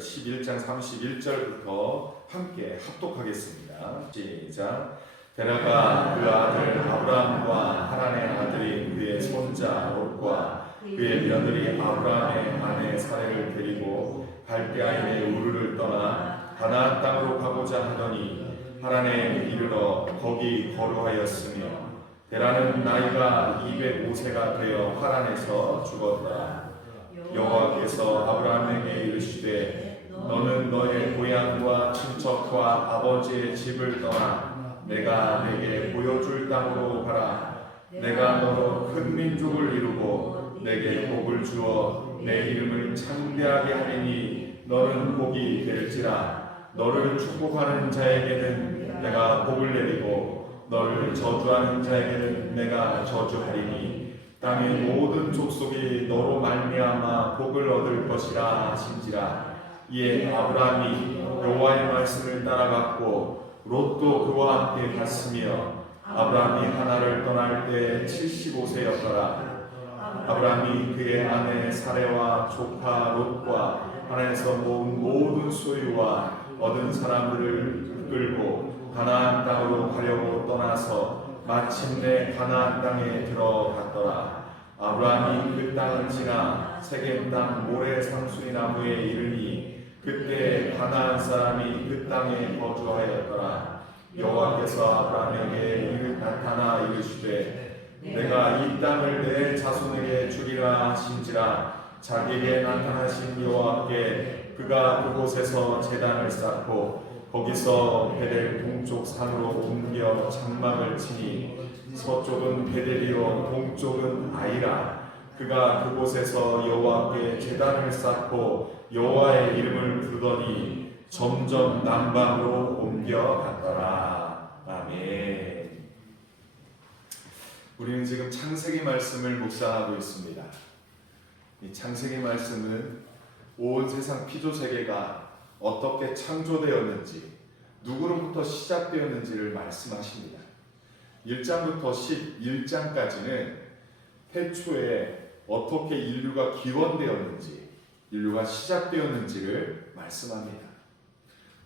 11장 31절부터 함께 합독하겠습니다. 시작. 데라가 그 아들 아브라함과 하란의 아들이 그의 손자 롯과 그의 며느리 아브라함의 아내 사레를 데리고 갈대아인의 우르를 떠나 가나안 땅으로 가고자 하더니 하란에 이르러 거기 거류하였으며 데라는 나이가 205세가 되어 하란에서 죽었다. 여호와께서 아브라함에게 이르시되 너는 너의 고향과 친척과 아버지의 집을 떠나 내가 내게 보여줄 땅으로 가라. 내가 너로 큰 민족을 이루고 내게 복을 주어 내 이름을 창대하게 하리니 너는 복이 될지라. 너를 축복하는 자에게는 내가 복을 내리고 너를 저주하는 자에게는 내가 저주하리니 땅의 모든 족속이 너로 말미암아 복을 얻을 것이라 하신지라. 이에 아브라함이 여호와의 말씀을 따라갔고 롯도 그와 함께 갔으며 아브라함이 하나를 떠날 때 75세였더라. 아브라함이 그의 아내 사레와 조카 롯과 하란에서 모은 모든 소유와 얻은 사람들을 끌고 가나안 땅으로 가려고 떠나서 마침내 가나안 땅에 들어갔더라. 아브라함이 그 땅을 지나 세겜 땅 모레 상수리 나무에 이르니 그때 가나안 사람이 그 땅에 거주하였더라. 여호와께서 아브라함에게 나타나 이르시되 내가 이 땅을 내 자손에게 주리라 하신지라. 자기에게 나타나신 여호와께 그가 그곳에서 제단을 쌓고 거기서 베델 동쪽 산으로 옮겨 장막을 치니 서쪽은 베델이요 동쪽은 아이라. 그가 그곳에서 여호와께 제단을 쌓고 여호와의 이름을 부르더니 점점 남방으로 옮겨갔더라. 아멘. 우리는 지금 창세기 말씀을 묵상하고 있습니다. 이 창세기 말씀은 온 세상 피조세계가 어떻게 창조되었는지, 누구로부터 시작되었는지를 말씀하십니다. 1장부터 11장까지는 태초에 어떻게 인류가 기원되었는지, 인류가 시작되었는지를 말씀합니다.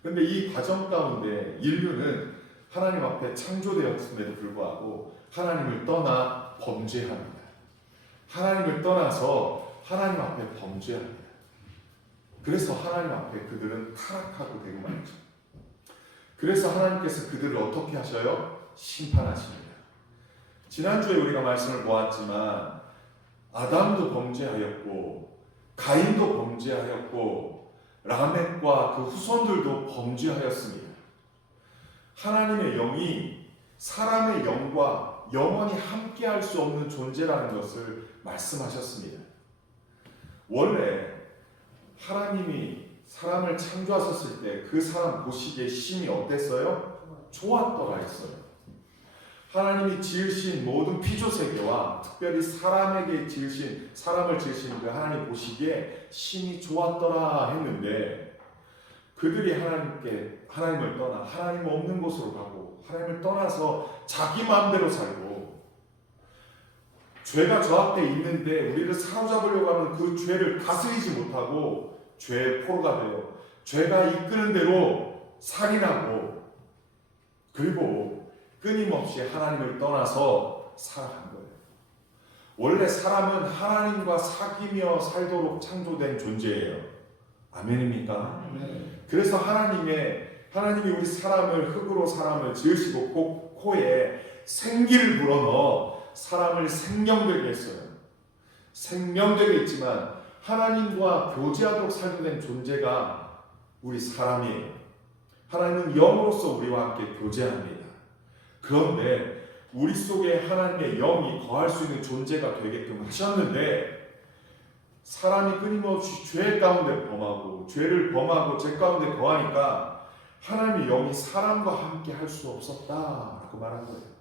그런데 이 과정 가운데 인류는 하나님 앞에 창조되었음에도 불구하고 하나님을 떠나 범죄합니다. 하나님을 떠나서 하나님 앞에 범죄합니다. 그래서 하나님 앞에 그들은 타락하고 되고 말이죠. 그래서 하나님께서 그들을 어떻게 하셔요? 심판하십니다. 지난주에 우리가 말씀을 보았지만 아담도 범죄하였고 가인도 범죄하였고 라멕과 그 후손들도 범죄하였습니다. 하나님의 영이 사람의 영과 영원히 함께할 수 없는 존재라는 것을 말씀하셨습니다. 원래 하나님이 사람을 창조하셨을 때 그 사람 보시기에 심히 어땠어요? 좋았더라 했어요. 하나님이 지으신 모든 피조세계와 특별히 사람을 지으신 그 하나님 보시기에 심히 좋았더라 했는데 그들이 하나님을 떠나 하나님 없는 곳으로 가고 하나님을 떠나서 자기 마음대로 살고 죄가 저 앞에 있는데 우리를 사로잡으려고 하면 그 죄를 다스리지 못하고 죄의 포로가 되어 죄가 이끄는 대로 살인하고 그리고 끊임없이 하나님을 떠나서 살아간 거예요. 원래 사람은 하나님과 사귀며 살도록 창조된 존재예요. 아멘입니까? 네. 그래서 하나님이 우리 흙으로 사람을 지으시고 코에 생기를 불어넣어 사람을 생명되게 했어요. 생명되게 했지만 하나님과 교제하도록 살게 존재가 우리 사람이에요. 하나님은 영으로서 우리와 함께 교제합니다. 그런데 우리 속에 하나님의 영이 거할 수 있는 존재가 되게끔 하셨는데 사람이 끊임없이 죄 가운데 범하고 죄를 범하고 죄 가운데 거하니까 하나님의 영이 사람과 함께 할 수 없었다라고 말한 거예요.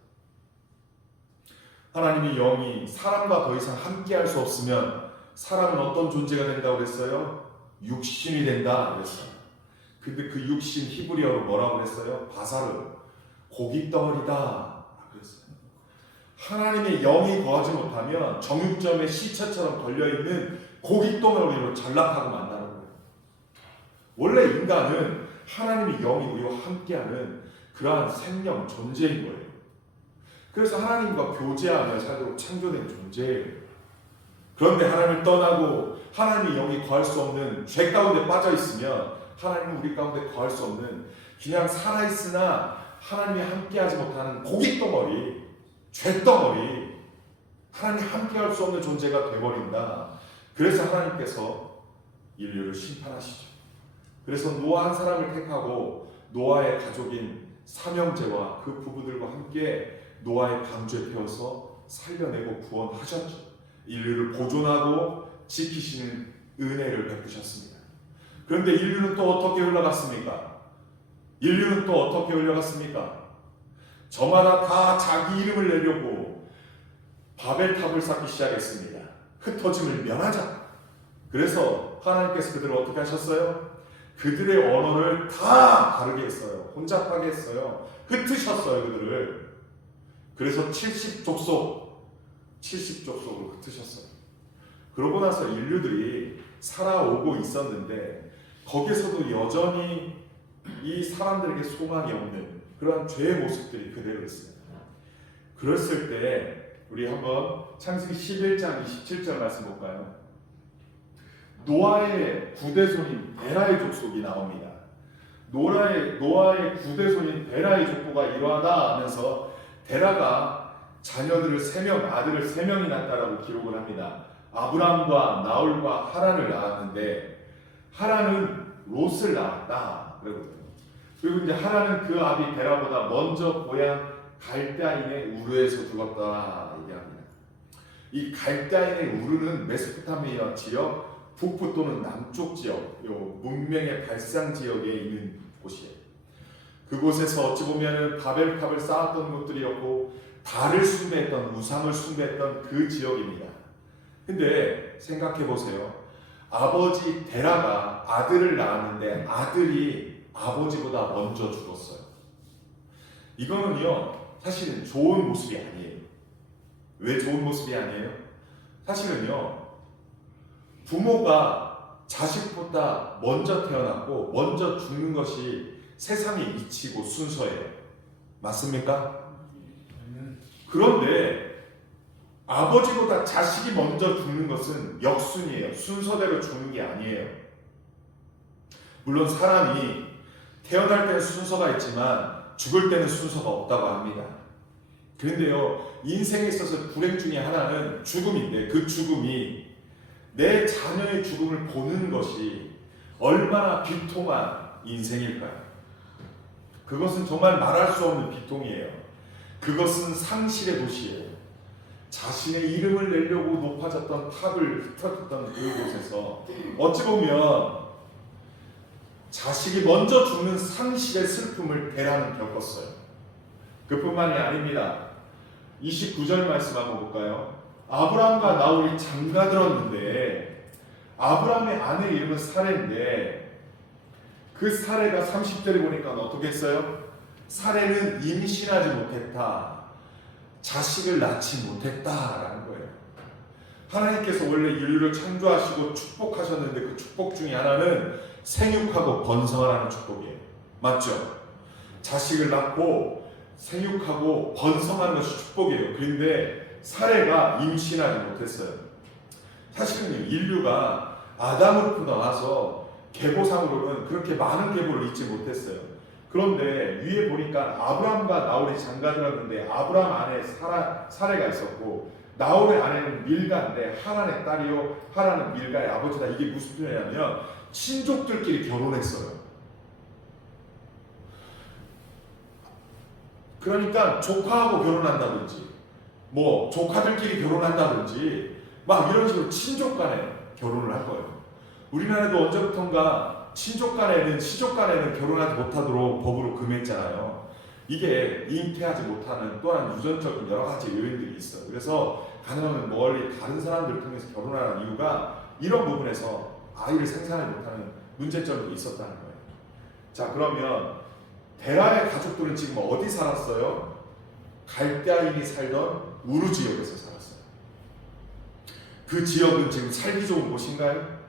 하나님의 영이 사람과 더 이상 함께 할 수 없으면 사람은 어떤 존재가 된다고 그랬어요? 육신이 된다 그랬어요. 근데 그 육신 히브리어로 뭐라고 그랬어요? 바사르, 고깃덩어리다 그랬어요. 하나님의 영이 거하지 못하면 정육점에 시체처럼 걸려있는 고깃덩어리로 전락하고 만다는 거예요. 원래 인간은 하나님의 영이 우리와 함께하는 그러한 생명 존재인 거예요. 그래서 하나님과 교제하며 살도록 창조된 존재예요. 그런데 하나님을 떠나고 하나님의 영이 거할 수 없는 죄 가운데 빠져 있으면 하나님은 우리 가운데 거할 수 없는 그냥 살아있으나 하나님이 함께하지 못하는 고깃덩어리, 죄덩어리, 하나님 함께할 수 없는 존재가 되어버린다. 그래서 하나님께서 인류를 심판하시죠. 그래서 노아 한 사람을 택하고 노아의 가족인 삼형제와 그 부부들과 함께 노아의 방주에 태워서 살려내고 구원하셨죠. 인류를 보존하고 지키시는 은혜를 베푸셨습니다. 그런데 인류는 또 어떻게 흘러갔습니까? 인류는 또 어떻게 흘러갔습니까? 저마다 다 자기 이름을 내려고 바벨탑을 쌓기 시작했습니다. 흩어짐을 면하자. 그래서 하나님께서 그들을 어떻게 하셨어요? 그들의 언어를 다 다르게 했어요. 혼잡하게 했어요. 흩으셨어요, 그들을. 그래서 70족속으로 흩으셨어요. 그러고 나서 인류들이 살아오고 있었는데 거기서도 여전히 이 사람들에게 소망이 없는 그러한 죄의 모습들이 그대로 있습니다. 그랬을 때 우리 한번 창세기 11장 27절 말씀 볼까요? 노아의 구대손인 베라의 족속이 나옵니다. 노아의 구대손인 베라의 족보가 이러하다 하면서 베라가 자녀들을 3명, 아들을 3명이 낳았다라고 기록을 합니다. 아브람과 나홀과 하란을 낳았는데 하란은 롯을 낳았다 그러거든요. 그리고 이제 하란은 그 아비 베라보다 먼저 고향 갈대아인의 우르에서 죽었다 얘기합니다. 이 갈대아인의 우르는 메소포타미아 지역 북부 또는 남쪽 지역, 요 문명의 발상 지역에 있는 곳이에요. 그곳에서 어찌 보면 바벨탑을 쌓았던 곳들이었고 달을 숭배했던, 우상을 숭배했던 그 지역입니다. 근데 생각해 보세요. 아버지 데라가 아들을 낳았는데 아들이 아버지보다 먼저 죽었어요. 이거는요, 사실은 좋은 모습이 아니에요. 왜 좋은 모습이 아니에요? 사실은요, 부모가 자식보다 먼저 태어났고 먼저 죽는 것이 세상의 이치고 순서예요. 맞습니까? 그런데 아버지보다 자식이 먼저 죽는 것은 역순이에요. 순서대로 죽는 게 아니에요. 물론 사람이 태어날 때는 순서가 있지만 죽을 때는 순서가 없다고 합니다. 그런데요, 인생에 있어서 불행 중에 하나는 죽음인데 그 죽음이 내 자녀의 죽음을 보는 것이 얼마나 비통한 인생일까요? 그것은 정말 말할 수 없는 비통이에요. 그것은 상실의 도시예요. 자신의 이름을 내려고 높아졌던 탑을 흩어졌던 그곳에서 어찌 보면 자식이 먼저 죽는 상실의 슬픔을 베라는 겪었어요. 그뿐만이 아닙니다. 29절 말씀 한번 볼까요? 아브람과 나홀이 장가들었는데 아브람의 아내 이름은 사레인데 그 사레가 30절에 보니까 어떻게 했어요? 사레는 임신하지 못했다. 자식을 낳지 못했다라는 거예요. 하나님께서 원래 인류를 창조하시고 축복하셨는데 그 축복 중에 하나는 생육하고 번성을 하는 축복이에요. 맞죠? 자식을 낳고 생육하고 번성하는 것이 축복이에요. 그런데 사례가 임신하지 못했어요. 사실은 인류가 아담으로부터 나와서 계보상으로는 그렇게 많은 계보를 잊지 못했어요. 그런데 위에 보니까 아브람과 나홀이 장가들었는데 아브람 안에 사례가 있었고 나홀의 아내는 밀가인데 하란의 딸이요 하란은 밀가의 아버지다. 이게 무슨 뜻이냐면 친족들끼리 결혼했어요. 그러니까 조카하고 결혼한다든지 뭐 조카들끼리 결혼한다든지 막 이런 식으로 친족 간에 결혼을 한 거예요. 우리나라도 언제부턴가 친족 간에는 시족 간에는 결혼하지 못하도록 법으로 금했잖아요. 이게 잉태하지 못하는 또한 유전적인 여러 가지 요인들이 있어요. 그래서 가능하면 멀리 다른 사람들을 통해서 결혼하는 이유가 이런 부분에서 아이를 생산하지 못하는 문제점이 있었다는 거예요. 자, 그러면 베라의 가족들은 지금 어디 살았어요? 갈대아인이 살던 우르 지역에서 살았어요. 그 지역은 지금 살기 좋은 곳인가요?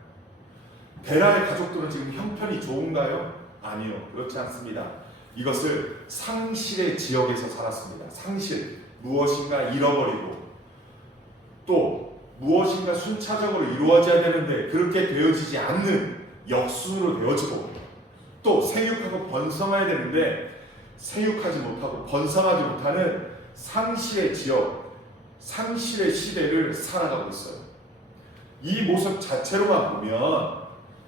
베라의 가족들은 지금 형편이 좋은가요? 아니요, 그렇지 않습니다. 이것을 상실의 지역에서 살았습니다. 상실, 무엇인가 잃어버리고 또 무엇인가 순차적으로 이루어져야 되는데 그렇게 되어지지 않는 역순으로 되어지고 또 생육하고 번성해야 되는데 생육하지 못하고 번성하지 못하는 상실의 지역, 상실의 시대를 살아가고 있어요. 이 모습 자체로만 보면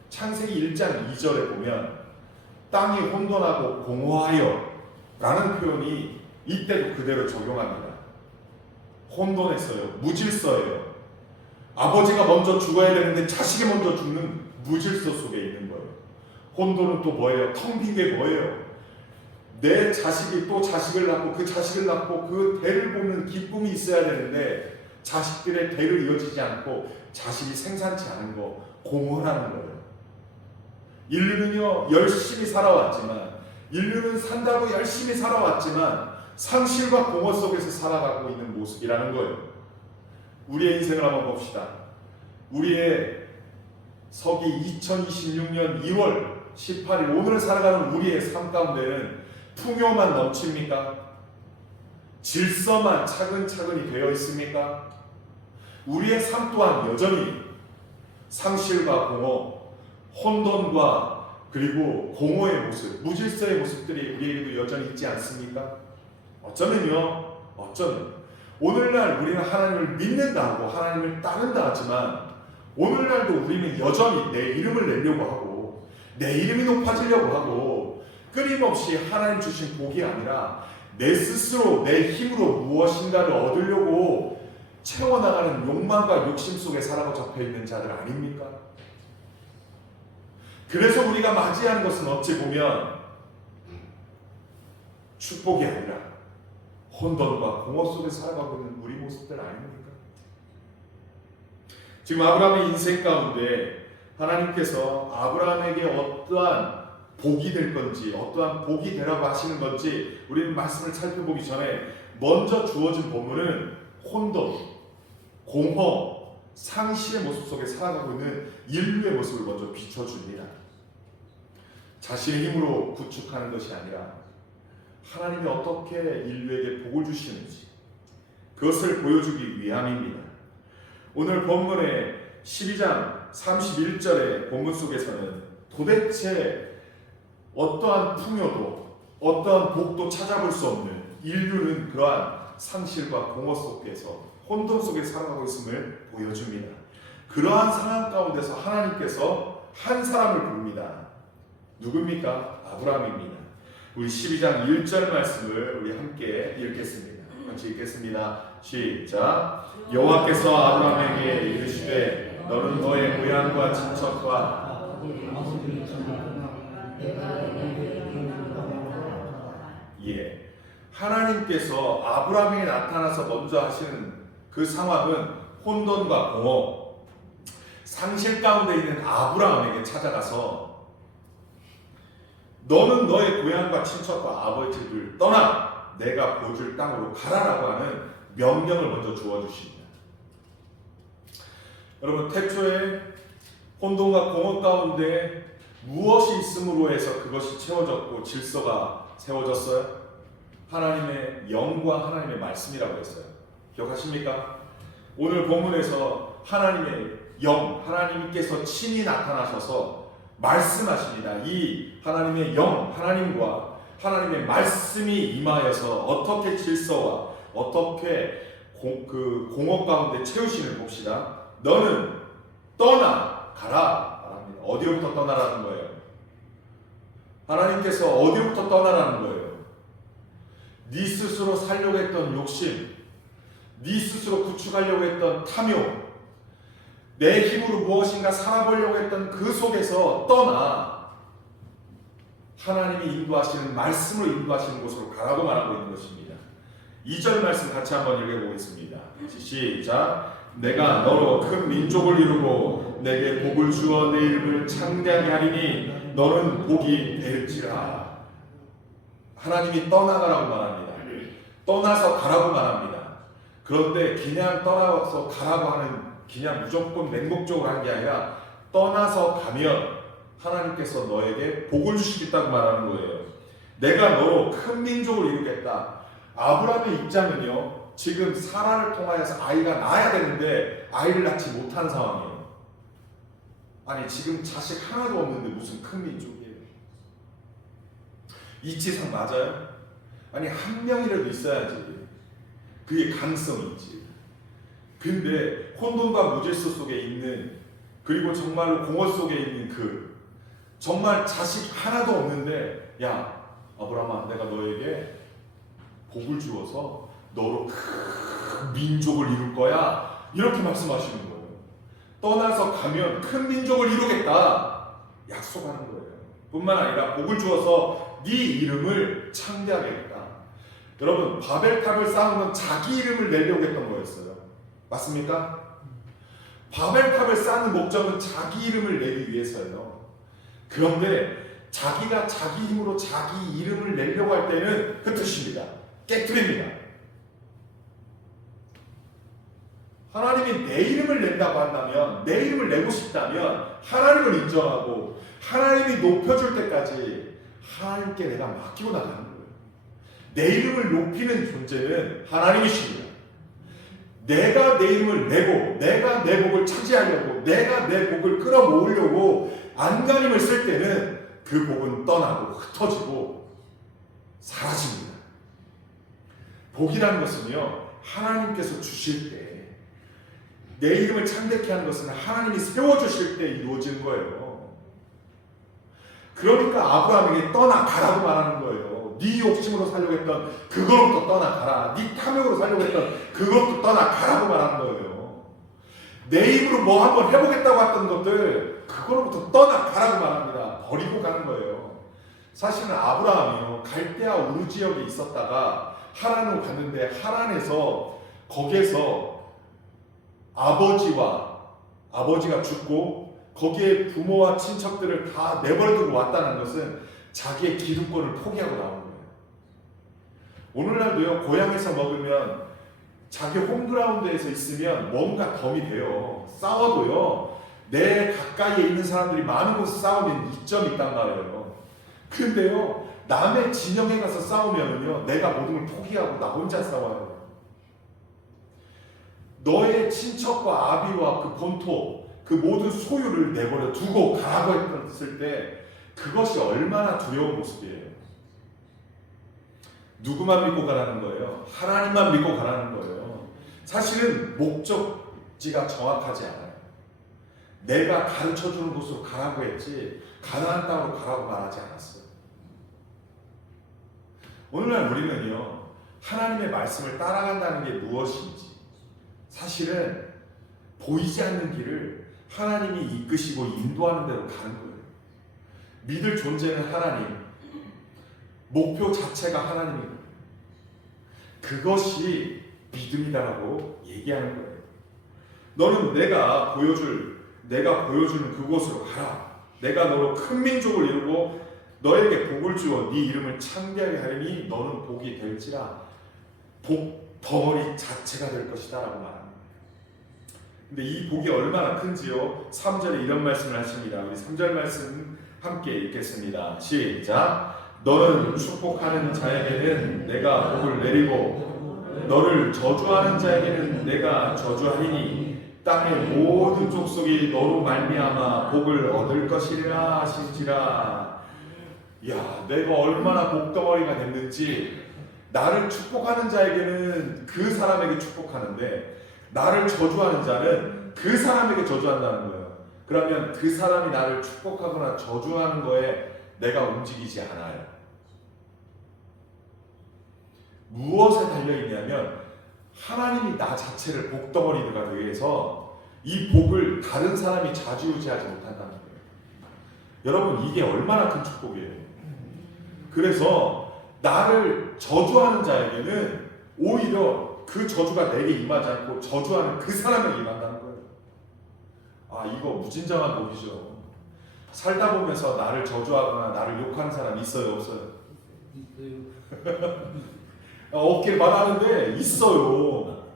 창세기 1장 2절에 보면 땅이 혼돈하고 공허하여 라는 표현이 이때도 그대로 적용합니다. 혼돈했어요. 무질서예요. 아버지가 먼저 죽어야 되는데 자식이 먼저 죽는 무질서 속에 있는 거예요. 혼돈은 또 뭐예요? 텅 빈 게 뭐예요? 내 자식이 또 자식을 낳고 그 자식을 낳고 그 대를 보는 기쁨이 있어야 되는데 자식들의 대를 이어지지 않고 자식이 생산치 않은 거 공허라는 거예요. 인류는요 열심히 살아왔지만 인류는 산다고 열심히 살아왔지만 상실과 공허 속에서 살아가고 있는 모습이라는 거예요. 우리의 인생을 한번 봅시다. 우리의 서기 2026년 2월 18일 오늘 살아가는 우리의 삶 가운데는 풍요만 넘칩니까? 질서만 차근차근히 되어 있습니까? 우리의 삶 또한 여전히 상실과 공허, 혼돈과 그리고 공허의 모습, 무질서의 모습들이 우리에게도 여전히 있지 않습니까? 어쩌면 오늘날 우리는 하나님을 믿는다 하고 하나님을 따른다 하지만 오늘날도 우리는 여전히 내 이름을 내려고 하고 내 이름이 높아지려고 하고 끊임없이 하나님 주신 복이 아니라 내 스스로 내 힘으로 무엇인가를 얻으려고 채워나가는 욕망과 욕심 속에 살아가 잡혀있는 자들 아닙니까? 그래서 우리가 맞이하는 것은 어찌 보면 축복이 아니라 혼돈과 공허 속에 살아가고 있는 우리 모습들 아닙니까? 지금 아브라함의 인생 가운데 하나님께서 아브라함에게 어떠한 복이 될 건지 어떠한 복이 되라고 하시는 건지 우리는 말씀을 살펴보기 전에 먼저 주어진 본문은 혼돈, 공허, 상실의 모습 속에 살아가고 있는 인류의 모습을 먼저 비춰줍니다. 자신의 힘으로 구축하는 것이 아니라 하나님이 어떻게 인류에게 복을 주시는지 그것을 보여주기 위함입니다. 오늘 본문의 12장 31절의 본문 속에서는 도대체 어떠한 풍요도 어떠한 복도 찾아볼 수 없는 인류는 그러한 상실과 공허 속에서 혼돈 속에 살아가고 있음을 보여줍니다. 그러한 상황 가운데서 하나님께서 한 사람을 부릅니다. 누굽니까? 아브라함입니다. 우리 12장 1절 말씀을 우리 함께 읽겠습니다. 같이 읽겠습니다. 시작. 여호와께서 아브라함에게 이르시되 너는 너의 고향과 친척과 예, 하나님께서 아브라함에게 나타나서 먼저 하시는 그 상황은 혼돈과 공허, 상실 가운데 있는 아브라함에게 찾아가서 너는 너의 고향과 친척과 아버지 집을 떠나 내가 보여줄 땅으로 가라라고 하는 명령을 먼저 주어주십니다. 여러분, 태초에 혼돈과 공허 가운데 무엇이 있음으로 해서 그것이 채워졌고 질서가 세워졌어요? 하나님의 영과 하나님의 말씀이라고 했어요. 기억하십니까? 오늘 본문에서 하나님의 영, 하나님께서 친히 나타나셔서 말씀하십니다. 이 하나님의 영, 하나님과 하나님의 말씀이 임하여서 어떻게 질서와 어떻게 공허 가운데 채우시는 봅시다. 너는 떠나가라 말합니다. 어디로부터 떠나라는 거예요? 하나님께서 어디로부터 떠나라는 거예요? 네 스스로 살려고 했던 욕심, 네 스스로 구축하려고 했던 탐욕, 내 힘으로 무엇인가 살아보려고 했던 그 속에서 떠나 하나님이 인도하시는 말씀으로 인도하시는 곳으로 가라고 말하고 있는 것입니다. 2절 말씀 같이 한번 읽어보겠습니다. 시작. 내가 너로 큰 민족을 이루고 내게 복을 주어 내 이름을 창대하게 하리니 너는 복이 될지라. 하나님이 떠나가라고 말합니다. 떠나서 가라고 말합니다. 그런데 그냥 떠나서 가라고 하는 그냥 무조건 맹목적으로 하는 게 아니라 떠나서 가면 하나님께서 너에게 복을 주시겠다고 말하는 거예요. 내가 너로 큰 민족을 이루겠다. 아브라함의 입장은요, 지금 사라를 통하여서 아이가 낳아야 되는데 아이를 낳지 못한 상황이에요. 아니 지금 자식 하나도 없는데 무슨 큰 민족이에요. 이치상 맞아요? 아니 한 명이라도 있어야지 그게 가능성이 있지. 근데 혼돈과 무질서 속에 있는, 그리고 정말로 공허 속에 있는 정말 자식 하나도 없는데, 야 아브라함아, 내가 너에게 복을 주어서 너로 큰 민족을 이룰 거야, 이렇게 말씀하시는 거예요. 떠나서 가면 큰 민족을 이루겠다 약속하는 거예요. 뿐만 아니라 복을 주어서 네 이름을 창대하겠다. 여러분, 바벨탑을 쌓은 건 자기 이름을 내려고 했던 거였어요. 맞습니까? 바벨탑을 쌓는 목적은 자기 이름을 내기 위해서예요. 그런데 자기가 자기 힘으로 자기 이름을 내려고 할 때는 흩으십니다. 깨트립니다. 하나님이 내 이름을 낸다고 한다면, 내 이름을 내고 싶다면 하나님을 인정하고 하나님이 높여줄 때까지 하나님께 내가 맡기고 나가는 거예요. 내 이름을 높이는 존재는 하나님이십니다. 내가 내 이름을 내고 내가 내 복을 차지하려고, 내가 내 복을 끌어모으려고 안간힘을 쓸 때는 그 복은 떠나고 흩어지고 사라집니다. 복이라는 것은요, 하나님께서 주실 때, 내 이름을 창대케 하는 것은 하나님이 세워주실 때 이루어지는 거예요. 그러니까 아브라함에게 떠나가라고 말하는 거예요. 네 욕심으로 살려고 했던 그거로부터 떠나가라. 네 탐욕으로 살려고 했던 그것도 떠나가라고 말하는 거예요. 내 입으로 뭐 한번 해보겠다고 했던 것들, 그거로부터 떠나가라고 말합니다. 버리고 가는 거예요. 사실은 아브라함이요, 갈대아 우르 지역에 있었다가 하란으로 갔는데, 하란에서 거기에서 아버지가 죽고 거기에 부모와 친척들을 다 내버려두고 왔다는 것은 자기의 기득권을 포기하고 나온 거예요. 오늘날도요, 고향에서 먹으면 자기 홈그라운드에서 있으면 뭔가 덤이 돼요. 싸워도요, 내 가까이에 있는 사람들이 많은 곳에서 싸우면 이점이 있단 말이에요. 근데요, 남의 진영에 가서 싸우면은요, 내가 모든 걸 포기하고 나 혼자 싸워요. 너의 친척과 아비와 그 본토, 그 모든 소유를 내버려 두고 가라고 했을 때 그것이 얼마나 두려운 모습이에요. 누구만 믿고 가라는 거예요? 하나님만 믿고 가라는 거예요. 사실은 목적지가 정확하지 않아요. 내가 가르쳐주는 곳으로 가라고 했지 가나안 땅으로 가라고 말하지 않았어요. 오늘날 우리는요, 하나님의 말씀을 따라간다는 게 무엇인지, 사실은 보이지 않는 길을 하나님이 이끄시고 인도하는 대로 가는 거예요. 믿을 존재는 하나님, 목표 자체가 하나님이고, 그것이 믿음이다라고 얘기하는 거예요. 너는 내가 보여주는 그곳으로 가라. 내가 너로 큰 민족을 이루고 너에게 복을 주어 네 이름을 창대하게 하리니 너는 복이 될지라. 복 덩어리 자체가 될 것이다 라고 말합니다. 근데 이 복이 얼마나 큰지요, 3절에 이런 말씀을 하십니다. 우리 3절 말씀 함께 읽겠습니다. 시작. 너는 축복하는 자에게는 내가 복을 내리고 너를 저주하는 자에게는 내가 저주하리니 땅의 모든 족속이 너로 말미암아 복을 얻을 것이라 하신지라. 야, 내가 얼마나 복덩어리가 됐는지. 나를 축복하는 자에게는 그 사람에게 축복하는데, 나를 저주하는 자는 그 사람에게 저주한다는 거예요. 그러면 그 사람이 나를 축복하거나 저주하는 거에 내가 움직이지 않아요. 무엇에 달려있냐면 하나님이 나 자체를 복덩어리가 되게 해서 이 복을 다른 사람이 좌지우지하지 못한다는 거예요. 여러분, 이게 얼마나 큰 축복이에요. 그래서 나를 저주하는 자에게는 오히려 그 저주가 내게 임하지 않고 저주하는 그 사람에게 임한다는 거예요. 아, 이거 무진장한 복이죠. 살다 보면서 나를 저주하거나 나를 욕하는 사람 있어요, 없어요? 있어요. 없길 바라는데 있어요.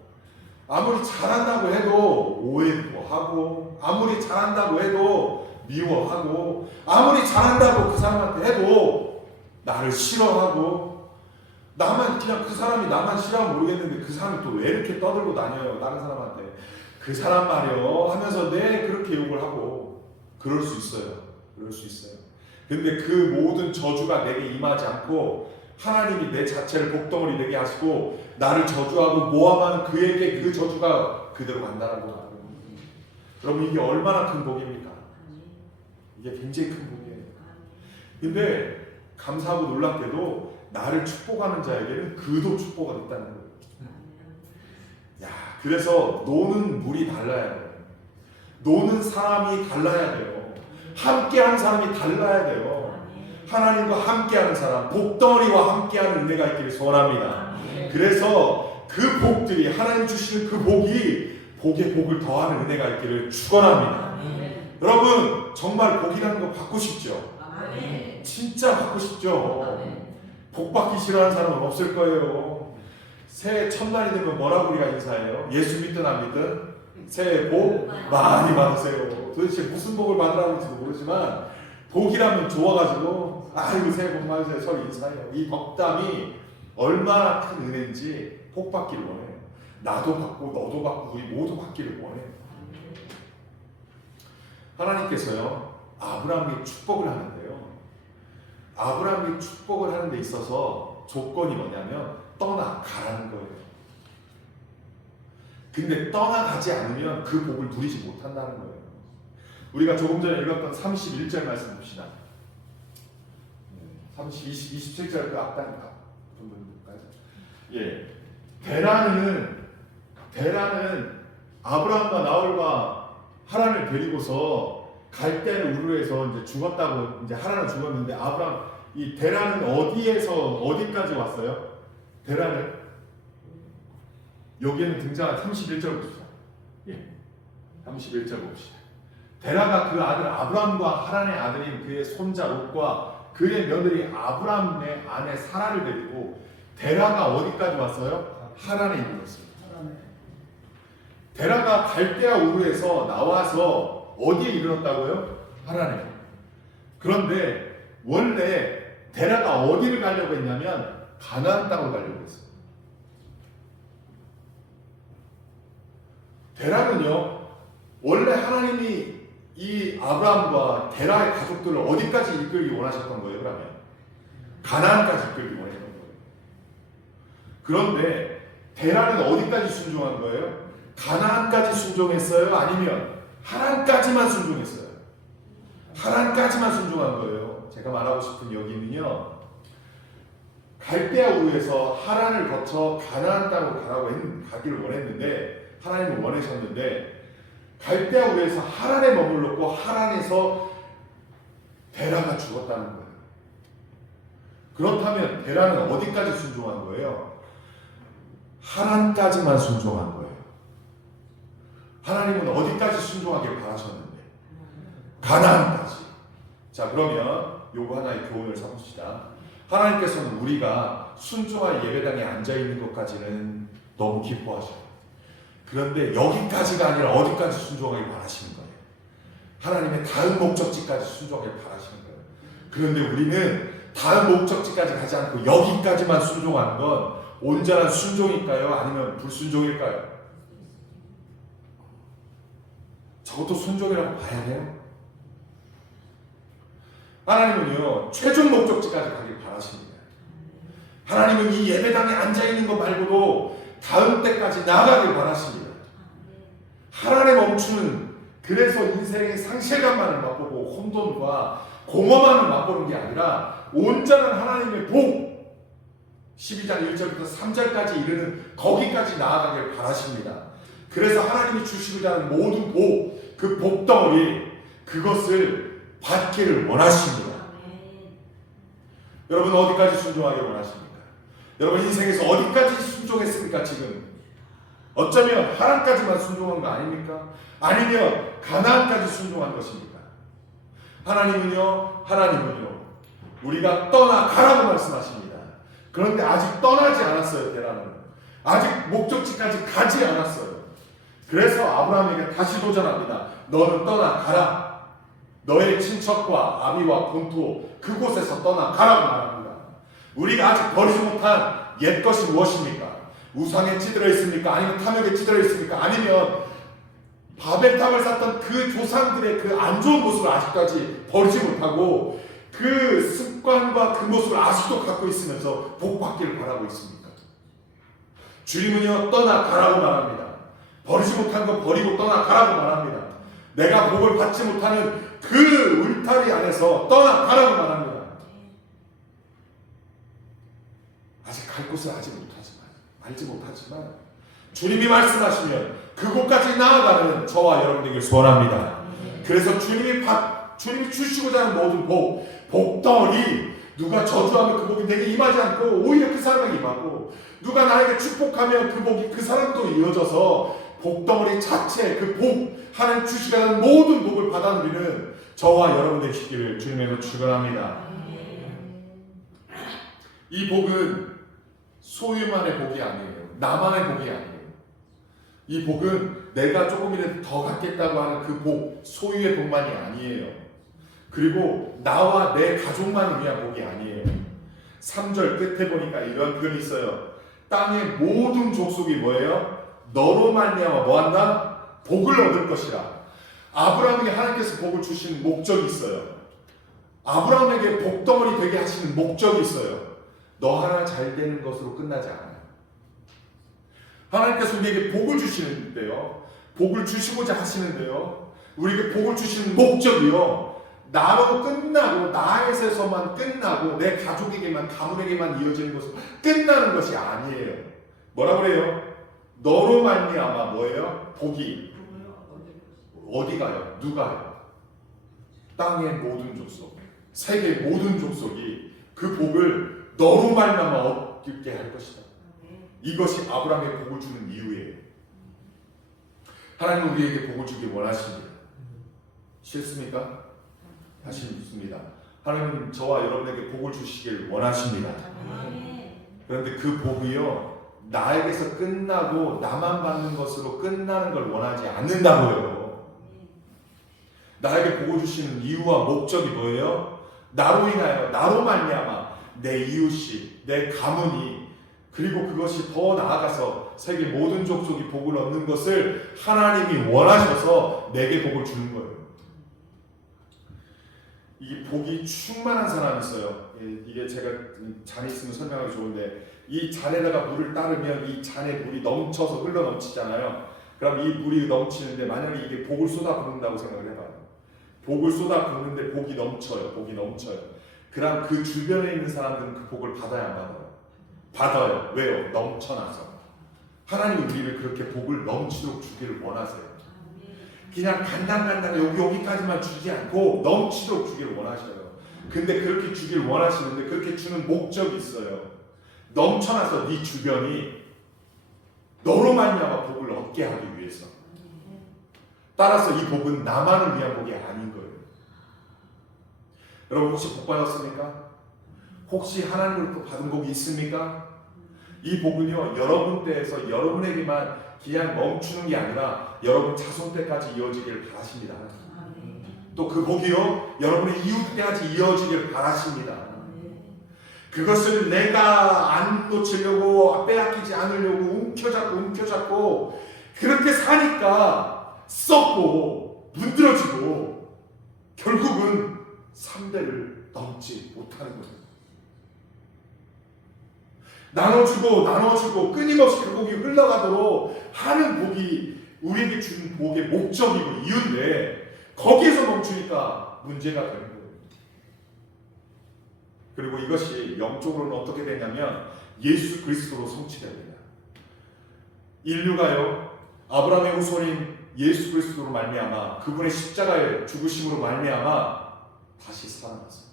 아무리 잘한다고 해도 오해도 하고 아무리 잘한다고 해도 미워하고, 아무리 잘한다고 그 사람한테 해도 나를 싫어하고, 나만 그냥 그 사람이 나만 싫어하면 모르겠는데 그 사람이 또 왜 이렇게 떠들고 다녀요 다른 사람한테. 그 사람 말이요 하면서 그렇게 욕을 하고. 그럴 수 있어요. 그럴 수 있어요. 근데 그 모든 저주가 내게 임하지 않고 하나님이 내 자체를 복덩어리 되게 하시고 나를 저주하고 모함하는 그에게 그 저주가 그대로 간다는 거. 여러분, 이게 얼마나 큰 복입니까? 이게 굉장히 큰 복이에요. 근데 감사하고 놀랍게도 나를 축복하는 자에게는 그도 축복가 있다는 거예요. 야, 그래서 노는 물이 달라야 돼요. 노는 사람이 달라야 돼요. 함께하는 사람이 달라야 돼요. 하나님과 함께하는 사람, 복덩어리와 함께하는 은혜가 있기를 소원합니다. 그래서 그 복들이, 하나님 주시는 그 복이 복에 복을 더하는 은혜가 있기를 축원합니다. 여러분, 정말 복이라는 거 받고 싶죠? 진짜 받고 싶죠? 복 받기 싫어하는 사람은 없을 거예요. 새해 첫날이 되면 뭐라고 우리가 인사해요? 예수 믿든 안 믿든 새해 복 많이 받으세요. 도대체 무슨 복을 받으라고 할지도 모르지만 복이라면 좋아가지고 아이고 새해 복 많으세요 서로 인사해요. 이 덕담이 얼마나 큰 은혜인지 복 받기를 원해요. 나도 받고 너도 받고 우리 모두 받기를 원해요. 하나님께서요 아브라함이 축복을 하는데요, 아브라함이 축복을 하는 데 있어서 조건이 뭐냐면 떠나가라는 거예요. 근데 떠나가지 않으면 그 복을 누리지 못한다는 거예요. 우리가 조금 전에 읽었던 31절 말씀 봅시다. 27절 그 앞단 부분까지. 예, 데라는 아브라함과 나홀과 하란을 데리고서 갈대를 우르에서 이제 죽었다고, 이제 하란은 죽었는데 이 데라는 어디에서 어디까지 왔어요? 데라는 여기에는 등장한 31절 봅시다. 예, 31절 봅시다. 데라가 그 아들 아브람과 하란의 아들인 그의 손자 롯과 그의 며느리 아브람의 아내 사라를 데리고 데라가 어디까지 왔어요? 하란에 이르렀습니다. 데라가 갈대아 우르에서 나와서 어디에 이르렀다고요? 하란에. 그런데 원래 데라가 어디를 가려고 했냐면 가나안 땅을 가려고 했어요. 데라는요 원래 하나님이 이 아브라함과 데라의 가족들을 어디까지 이끌기 원하셨던 거예요? 그러면 가나안까지 이끌기 원했던 거예요. 그런데 데라는 어디까지 순종한 거예요? 가나안까지 순종했어요? 아니면 하란까지만 순종했어요? 하란까지만 순종한 거예요. 제가 말하고 싶은 여기는요, 갈대아 우르에서 하란을 거쳐 가나안 땅으로 가기를 원했는데, 하나님은 원하셨는데 갈대아 우르에서 하란에 머물렀고 하란에서 데라가 죽었다는 거예요. 그렇다면 데라는 어디까지 순종한 거예요? 하란까지만 순종한 거예요. 하나님은 어디까지 순종하길 바라셨는데? 가나안까지. 자, 그러면 요거 하나의 교훈을 삼읍시다. 하나님께서는 우리가 순종할 예배당에 앉아있는 것까지는 너무 기뻐하셔요. 그런데 여기까지가 아니라 어디까지 순종하길 바라시는 거예요? 하나님의 다음 목적지까지 순종하길 바라시는 거예요. 그런데 우리는 다음 목적지까지 가지 않고 여기까지만 순종하는 건 온전한 순종일까요? 아니면 불순종일까요? 저것도 순종이라고 봐야 돼요. 하나님은요 최종 목적지까지 가길 바라십니다. 하나님은 이 예배당에 앉아있는 것 말고도 다음 때까지 나아가길 바라십니다. 하란에 멈추는, 그래서 인생의 상실감만을 맛보고 혼돈과 공허만을 맛보는 게 아니라 온전한 하나님의 복, 12장 1절부터 3절까지 이르는 거기까지 나아가길 바라십니다. 그래서 하나님이 주시고자 하는 모든 복, 그 복덩어리, 그것을 받기를 원하십니다. 여러분 어디까지 순종하길 원하십니까? 여러분 인생에서 어디까지 순종했습니까? 지금 어쩌면 하란까지만 순종한 거 아닙니까? 아니면 가나안까지 순종한 것입니까? 하나님은요 우리가 떠나가라고 말씀하십니다. 그런데 아직 떠나지 않았어요. 데라는 아직 목적지까지 가지 않았어요. 그래서 아브라함에게 다시 도전합니다. 너는 떠나가라. 너의 친척과 아비와 본토 그곳에서 떠나가라고 말합니다. 우리가 아직 버리지 못한 옛것이 무엇입니까? 우상에 찌들어 있습니까? 아니면 탐욕에 찌들어 있습니까? 아니면 바벨탑을 쌓던 그 조상들의 그 안 좋은 모습을 아직까지 버리지 못하고 그 습관과 그 모습을 아직도 갖고 있으면서 복받기를 바라고 있습니까? 주님은요, 떠나가라고 말합니다. 버리지 못한 거 버리고 떠나가라고 말합니다. 내가 복을 받지 못하는 그 울타리 안에서 떠나가라고 말합니다. 아직 갈 곳을 알지 못하지만 주님이 말씀하시면 그곳까지 나아가는 저와 여러분에게 소원합니다. 그래서 주님이 주시고자 하는 모든 복덩어리, 누가 저주하면 그 복이 내게 임하지 않고 오히려 그 사람에게 임하고, 누가 나에게 축복하면 그 복이 그 사람도 이어져서 복덩어리 자체, 그 복, 하나님 주시고자 하는 모든 복을 받아 누리는 저와 여러분 되시기를 주님으로 축원합니다. 이 복은 소유만의 복이 아니에요. 나만의 복이 아니에요. 이 복은 내가 조금이라도 더 갖겠다고 하는 그 복, 소유의 복만이 아니에요. 그리고 나와 내 가족만을 위한 복이 아니에요. 3절 끝에 보니까 이런 표현이 있어요. 땅의 모든 족속이 뭐예요? 너로 말미암아 뭐한다? 복을 얻을 것이라. 아브라함에게 하나님께서 복을 주시는 목적이 있어요. 아브라함에게 복덩어리 되게 하시는 목적이 있어요. 너 하나 잘 되는 것으로 끝나지 않아요. 하나님께서 우리에게 복을 주시는데요, 복을 주시고자 하시는데요, 우리에게 복을 주시는 목적이요, 나로 끝나고 나에서만 끝나고 내 가족에게만, 가문에게만 이어지는 것으로 끝나는 것이 아니에요. 뭐라 그래요? 너로 말미암아 뭐예요? 복이 어디 가요? 누가요? 땅의 모든 족속, 세계 모든 족속이 그 복을 너로 말미암아 얻게 할 것이다. 이것이 아브라함에게 복을 주는 이유예요. 하나님은 우리에게 복을 주길 원하십니다. 싫습니까? 다시 묻습니다. 하나님은 저와 여러분에게 복을 주시길 원하십니다. 그런데 그 복이요, 나에게서 끝나고 나만 받는 것으로 끝나는 걸 원하지 않는다고요. 나에게 복을 주시는 이유와 목적이 뭐예요? 나로 인하여, 나로 말미암아 내 이웃이, 내 가문이, 그리고 그것이 더 나아가서 세계 모든 족속이 복을 얻는 것을 하나님이 원하셔서 내게 복을 주는 거예요. 이 복이 충만한 사람이 있어요. 이게 제가 잔이 있으면 설명하기 좋은데, 이 잔에다가 물을 따르면 이 잔에 물이 넘쳐서 흘러 넘치잖아요. 그럼 이 물이 넘치는데 만약에 이게 복을 쏟아 붓는다고 생각을 해봐요. 복을 쏟아 붓는데 복이 넘쳐요. 복이 넘쳐요. 그럼 그 주변에 있는 사람들은 그 복을 받아야 안 받아요? 받아요. 왜요? 넘쳐나서. 하나님 우리를 그렇게 복을 넘치도록 주기를 원하세요. 그냥 간당간당 여기까지만 주지 않고 넘치도록 주기를 원하셔요. 근데 그렇게 주기를 원하시는데 그렇게 주는 목적이 있어요. 넘쳐나서 네 주변이 너로 말미암아 복을 얻게 하기 위해서. 따라서 이 복은 나만을 위한 복이 아닌 거예요. 여러분 혹시 복 받았습니까? 혹시 하나님으로부터 받은 복이 있습니까? 이 복은요, 여러분 때에서 여러분에게만 그냥 멈추는 게 아니라 여러분 자손 때까지 이어지기를 바라십니다. 또 그 복이요, 여러분의 이웃 때까지 이어지기를 바라십니다. 그것을 내가 안 놓치려고, 빼앗기지 않으려고 움켜잡고 그렇게 사니까 썩고 문드러지고 결국은 3대를 넘지 못하는 거예요. 나눠주고 끊임없이 그 복이 흘러가도록 하는 복이 우리에게 주는 복의 목적이고 이유인데, 거기에서 멈추니까 문제가 되는 거예요. 그리고 이것이 영적으로는 어떻게 되냐면 예수 그리스도로 성취됩니다. 인류가요, 아브라함의 후손인 예수 그리스도로 말미암아, 그분의 십자가의 죽으심으로 말미암아 다시 살아났어요.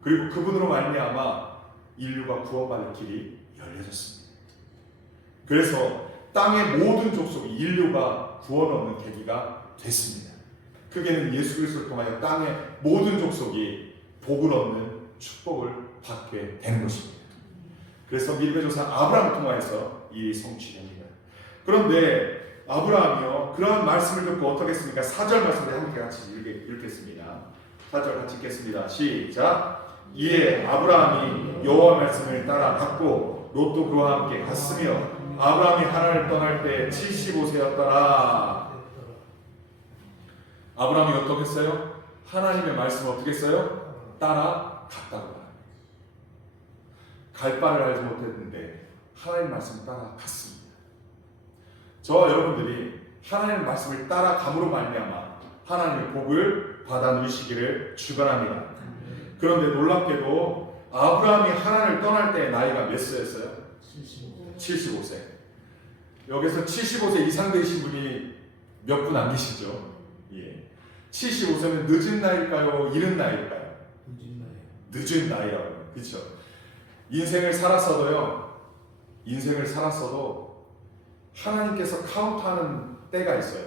그리고 그분으로 말미암아 인류가 구원받을 길이 열려졌습니다. 그래서 땅의 모든 족속이 인류가 구원 얻는 계기가 됐습니다. 크게는 예수 그리스도를 통하여 땅의 모든 족속이 복을 얻는 축복을 받게 되는 것입니다. 그래서 밀베 조상 아브라함을 통하여서 이 성취됩니다. 그런데 아브라함이요 그러한 말씀을 듣고 어떻게 했습니까? 4절 말씀을 함께 같이 읽겠습니다. 4절 같이 읽겠습니다. 시작. 이에 아브라함이 여호와 말씀을 따라 갔고 롯도 그와 함께 갔으며 아브라함이 하란을 떠날 때 75세였더라. 아브라함이 어떻게 했어요? 하나님의 말씀을 어떻게 했어요? 따라갔다고. 갈 바를 알지 못했는데 하나님 말씀을 따라갔습니다. 저와 여러분들이 하나님의 말씀을 따라감으로 말미암아 하나님의 복을 받아 누리시기를 축원합니다. 그런데 놀랍게도 아브라함이 하란을 떠날 때 나이가 몇 세였어요? 75세. 여기서 75세 이상 되신 분이 몇 분 안 계시죠? 예. 75세는 늦은 나이일까요? 이른 나이일까요? 늦은 나이라고요. 그렇죠? 인생을 살았어도 하나님께서 카운트하는 때가 있어요.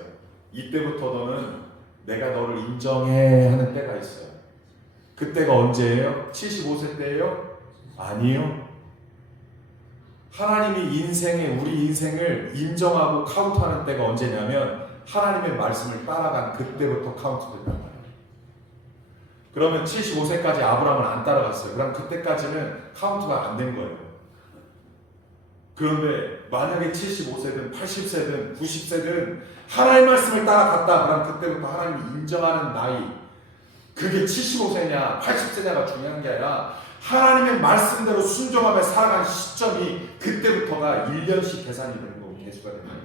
이때부터 너는 내가 너를 인정해 하는 때가 있어요. 그때가 언제예요? 75세 때예요? 아니요. 하나님이 우리 인생을 인정하고 카운트하는 때가 언제냐면 하나님의 말씀을 따라간 그때부터 카운트된단 말이에요. 그러면 75세까지 아브라함을 안 따라갔어요. 그럼 그때까지는 카운트가 안 된 거예요. 그런데 만약에 75세든 80세든 90세든 하나님의 말씀을 따라갔다. 그럼 그때부터 하나님이 인정하는 나이, 그게 75세냐 80세냐가 중요한 게 아니라 하나님의 말씀대로 순종하며 살아간 시점이 그때부터가 1년씩 계산이 되는 거고 개수가 되는 거예요.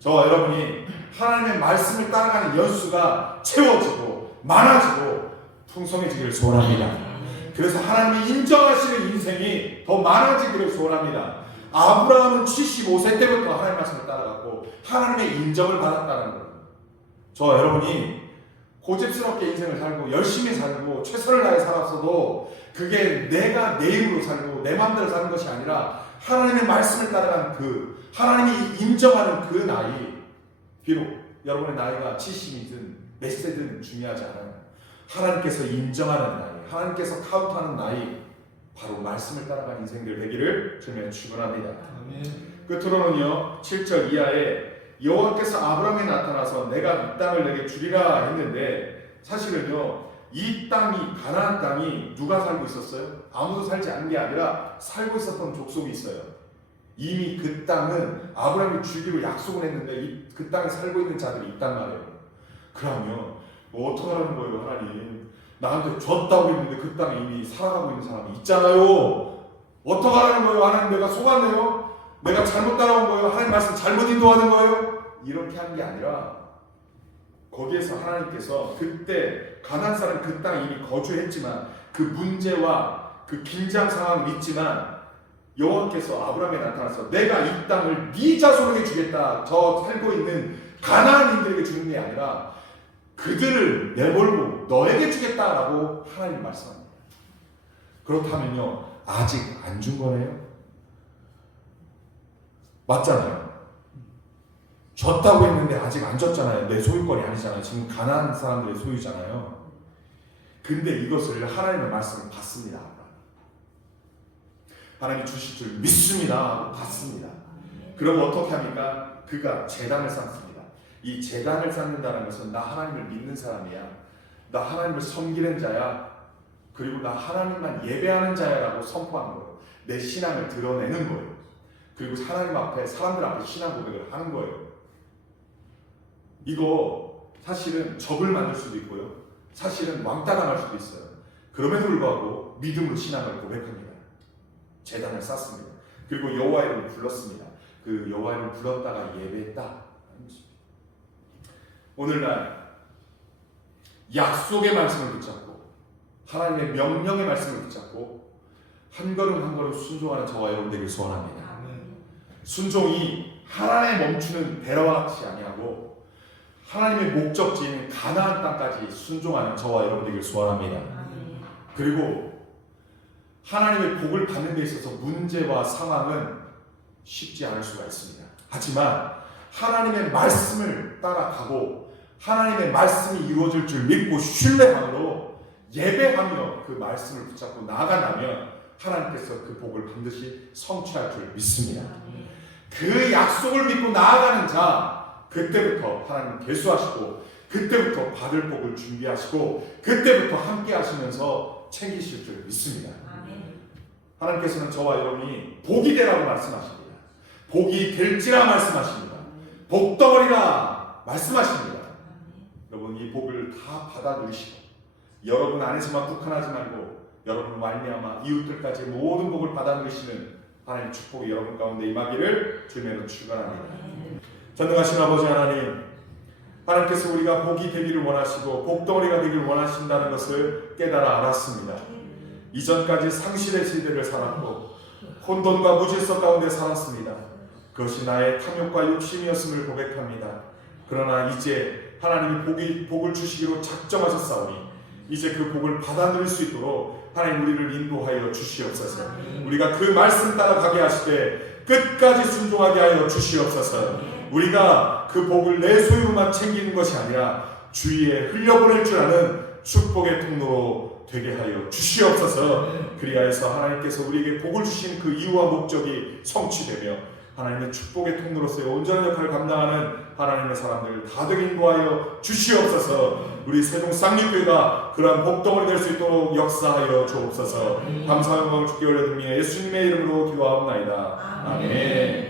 저와 여러분이 하나님의 말씀을 따라가는 연수가 채워지고 많아지고 풍성해지기를 소원합니다. 그래서 하나님이 인정하시는 인생이 더 많아지기를 소원합니다. 아브라함은 75세 때부터 하나님의 말씀을 따라갔고 하나님의 인정을 받았다는 거예요. 저와 여러분이 고집스럽게 인생을 살고 열심히 살고 최선을 다해 살았어도 그게 내가 내 힘으로 살고 내 마음대로 사는 것이 아니라 하나님의 말씀을 따라간 하나님이 인정하는 그 나이, 비록 여러분의 나이가 70이든 몇 세든 중요하지 않아요. 하나님께서 인정하는 나이, 하나님께서 카운트하는 나이, 바로 말씀을 따라간 인생들 되기를 주님의 축원합니다. 끝으로는요 7절 이하에 여호와께서 아브라함에 나타나서 내가 이 땅을 내게 주리라 했는데 사실은요 이 땅이 가나안 땅이 누가 살고 있었어요? 아무도 살지 않은 게 아니라 살고 있었던 족속이 있어요. 이미 그 땅은 아브라함이 주기로 약속을 했는데 그 땅에 살고 있는 자들이 있단 말이에요. 그러면 뭐 어떡하라는 거예요? 하나님 나한테 줬다고 했는데 그 땅에 이미 살아가고 있는 사람이 있잖아요. 어떡하라는 거예요? 하나님 내가 속았네요? 내가 잘못 따라온 거예요? 하나님 말씀 잘못 인도하는 거예요? 이렇게 한 게 아니라 거기에서 하나님께서 그때 가나안 사람 그 땅에 이미 거주했지만 그 문제와 그 긴장 상황을 있지만 여호와께서 아브라함에 나타나서 내가 이 땅을 네 자손에게 주겠다. 저 살고 있는 가나안인들에게 주는 게 아니라 그들을 내몰고 너에게 주겠다라고 하나님 말씀합니다. 그렇다면요 아직 안 준 거네요? 맞잖아요. 줬다고 했는데 아직 안 줬잖아요. 내 소유권이 아니잖아요. 지금 가나안 사람들의 소유잖아요. 근데 이것을 하나님의 말씀을 받습니다. 하나님이 주실 줄 믿습니다. 받습니다. 그럼 어떻게 합니까? 그가 제단을 쌓습니다. 이 제단을 쌓는다는 것은 나 하나님을 믿는 사람이야. 나 하나님을 섬기는 자야. 그리고 나 하나님만 예배하는 자야라고 선포하는 거예요. 내 신앙을 드러내는 거예요. 그리고 하나님 앞에 사람들 앞에 신앙 고백을 하는 거예요. 이거 사실은 적을 만들 수도 있고요. 사실은 왕따 당할 수도 있어요. 그럼에도 불구하고 믿음으로 신앙을 고백합니다. 제단을 쌓습니다. 그리고 여호와 이름을 불렀습니다. 그 여호와 이름을 불렀다가 예배했다. 오늘날 약속의 말씀을 붙잡고 하나님의 명령의 말씀을 붙잡고 한 걸음 한 걸음 순종하는 저와 여러분 되길 소원합니다. 순종이 하나님의 멈추는 배려와 같이 아니하고 하나님의 목적지인 가나안 땅까지 순종하는 저와 여러분 되길 소원합니다. 그리고 하나님의 복을 받는 데 있어서 문제와 상황은 쉽지 않을 수가 있습니다. 하지만 하나님의 말씀을 따라가고 하나님의 말씀이 이루어질 줄 믿고 신뢰함으로 예배하며 그 말씀을 붙잡고 나아간다면 하나님께서 그 복을 반드시 성취할 줄 믿습니다. 그 약속을 믿고 나아가는 자, 그때부터 하나님 계수하시고 그때부터 받을 복을 준비하시고 그때부터 함께 하시면서 챙기실 줄 믿습니다. 하나님께서는 저와 여러분이 복이 되라고 말씀하십니다. 복이 될지라 말씀하십니다. 복덩어리라 말씀하십니다. 여러분 이 복을 다 받아 누리시고 여러분 안에서만 국한하지 말고 여러분 말미암아 이웃들까지 모든 복을 받아 누리시는 하나님의 축복이 여러분 가운데 임하기를 주님으로 축원합니다. 전능하신 아버지 하나님, 하나님께서 우리가 복이 되기를 원하시고 복덩어리가 되기를 원하신다는 것을 깨달아 알았습니다. 이전까지 상실의 시대를 살았고 혼돈과 무질서 가운데 살았습니다. 그것이 나의 탐욕과 욕심이었음을 고백합니다. 그러나 이제 하나님이 복을 주시기로 작정하셨사오니 이제 그 복을 받아 누릴 수 있도록 하나님 우리를 인도하여 주시옵소서. 우리가 그 말씀 따라가게 하시되 끝까지 순종하게 하여 주시옵소서. 우리가 그 복을 내 소유로만 챙기는 것이 아니라 주위에 흘려보낼 줄 아는 축복의 통로로 되게 하여 주시옵소서. 그리하여서 하나님께서 우리에게 복을 주신 그 이유와 목적이 성취되며 하나님의 축복의 통로로서의 온전한 역할을 감당하는 하나님의 사람들을 다되게 인도하여 주시옵소서. 우리 세종 쌍립교회가 그러한 복덩어리 될 수 있도록 역사하여 주옵소서. 감사와 영광을 주께 올려드리며 예수님의 이름으로 기도하옵나이다. 아멘.